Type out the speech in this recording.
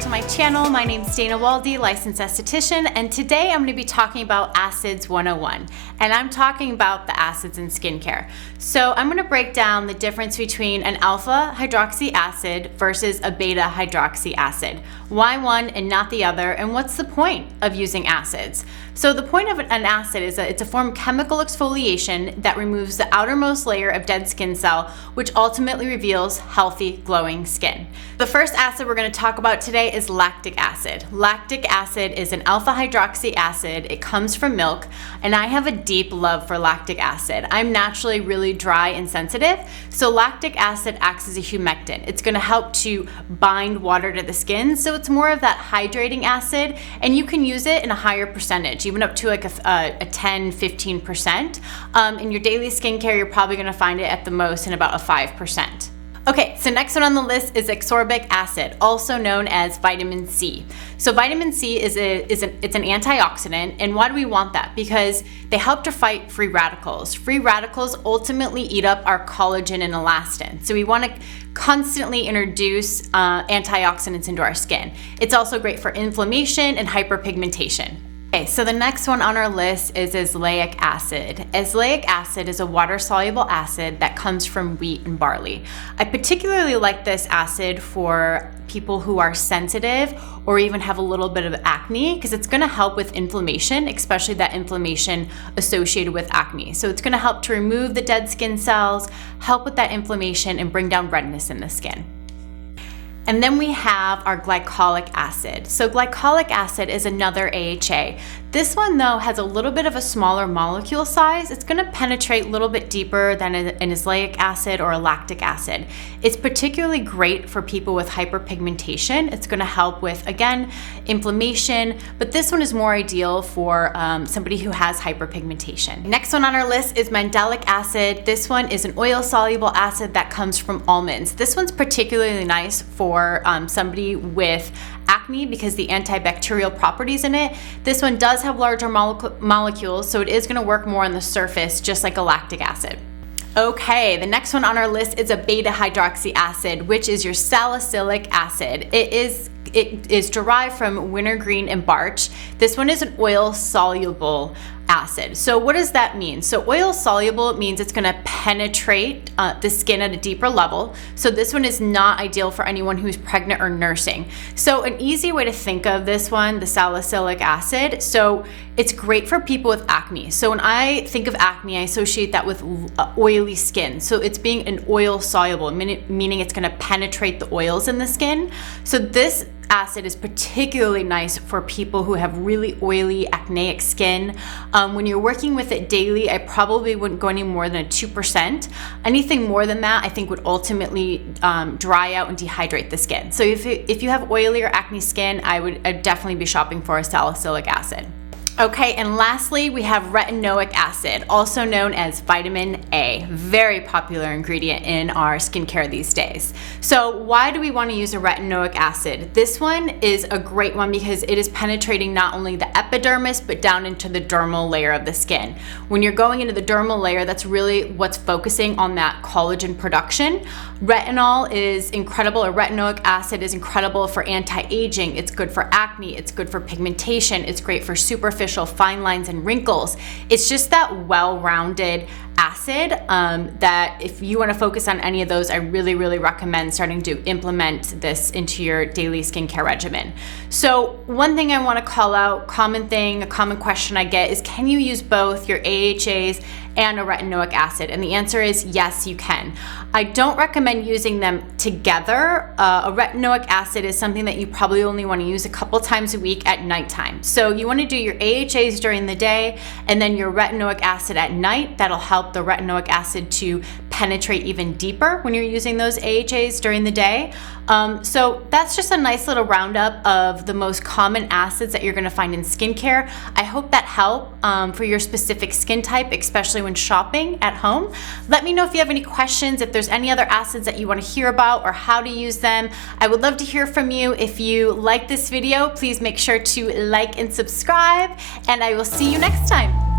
back to my channel. My name is Dana Waldy, licensed esthetician, and today I'm going to be talking about Acids 101, and I'm talking about the acids in skincare. So I'm going to break down the difference between an alpha hydroxy acid versus a beta hydroxy acid. Why one and not the other, and what's the point of using acids? So the point of an acid is that it's a form of chemical exfoliation that removes the outermost layer of dead skin cell, which ultimately reveals healthy, glowing skin. The first acid we're going to talk about today is lactic acid. Lactic acid is an alpha hydroxy acid. It comes from milk, and I have a deep love for lactic acid. I'm naturally really dry and sensitive, so lactic acid acts as a humectant. It's going to help to bind water to the skin, so it's more of that hydrating acid, and you can use it in a higher percentage, even up to like a 10-15%. In your daily skincare, you're probably going to find it at the most in about a 5%. Okay, so next one on the list is ascorbic acid, also known as vitamin C. So vitamin C is an antioxidant, and why do we want that? Because they help to fight free radicals. Free radicals ultimately eat up our collagen and elastin. So we want to constantly introduce antioxidants into our skin. It's also great for inflammation and hyperpigmentation. Okay, so the next one on our list is Lahic Acid. Lahic Acid is a water-soluble acid that comes from wheat and barley. I particularly like this acid for people who are sensitive or even have a little bit of acne, because it's going to help with inflammation, especially that inflammation associated with acne. So it's going to help to remove the dead skin cells, help with that inflammation, and bring down redness in the skin. And then we have our glycolic acid. So glycolic acid is another AHA. This one though has a little bit of a smaller molecule size. It's gonna penetrate a little bit deeper than an azelaic acid or a lactic acid. It's particularly great for people with hyperpigmentation. It's gonna help with, again, inflammation, but this one is more ideal for somebody who has hyperpigmentation. Next one on our list is Mandelic Acid. This one is an oil-soluble acid that comes from almonds. This one's particularly nice for somebody with acne because the antibacterial properties in it. This one does have larger molecules, so it is going to work more on the surface, just like a lactic acid. Okay, the next one on our list is a beta hydroxy acid, which is your salicylic acid. It is derived from wintergreen and barch. This one is an oil-soluble acid. So what does that mean? So oil soluble means it's going to penetrate the skin at a deeper level. So this one is not ideal for anyone who's pregnant or nursing. So an easy way to think of this one, the salicylic acid, so it's great for people with acne. So when I think of acne, I associate that with oily skin. So it's being an oil soluble, meaning it's going to penetrate the oils in the skin. So this acid is particularly nice for people who have really oily, acneic skin. When you're working with it daily, I probably wouldn't go any more than a 2%. Anything more than that, I think would ultimately dry out and dehydrate the skin. So if you have oily or acne skin, I'd definitely be shopping for a salicylic acid. Okay, and lastly, we have retinoic acid, also known as vitamin A, very popular ingredient in our skincare these days. So why do we want to use a retinoic acid? This one is a great one because it is penetrating not only the epidermis, but down into the dermal layer of the skin. When you're going into the dermal layer, that's really what's focusing on that collagen production. Retinol is incredible, or retinoic acid is incredible for anti-aging. It's good for acne, it's good for pigmentation, it's great for superficial fine lines and wrinkles. It's just that well-rounded acid that if you want to focus on any of those, I really, really recommend starting to implement this into your daily skincare regimen. So one thing I want to call out, a common question I get is, can you use both your AHAs and a retinoic acid? And the answer is yes, you can. I don't recommend using them together. A retinoic acid is something that you probably only want to use a couple times a week at nighttime. So you want to do your AHAs during the day and then your retinoic acid at night. That'll help the retinoic acid to penetrate even deeper when you're using those AHAs during the day. So that's just a nice little roundup of the most common acids that you're going to find in skincare. I hope that helped for your specific skin type, especially when shopping at home. Let me know if you have any questions, if there's any other acids that you want to hear about or how to use them. I would love to hear from you. If you like this video, please make sure to like and subscribe, and I will see you next time.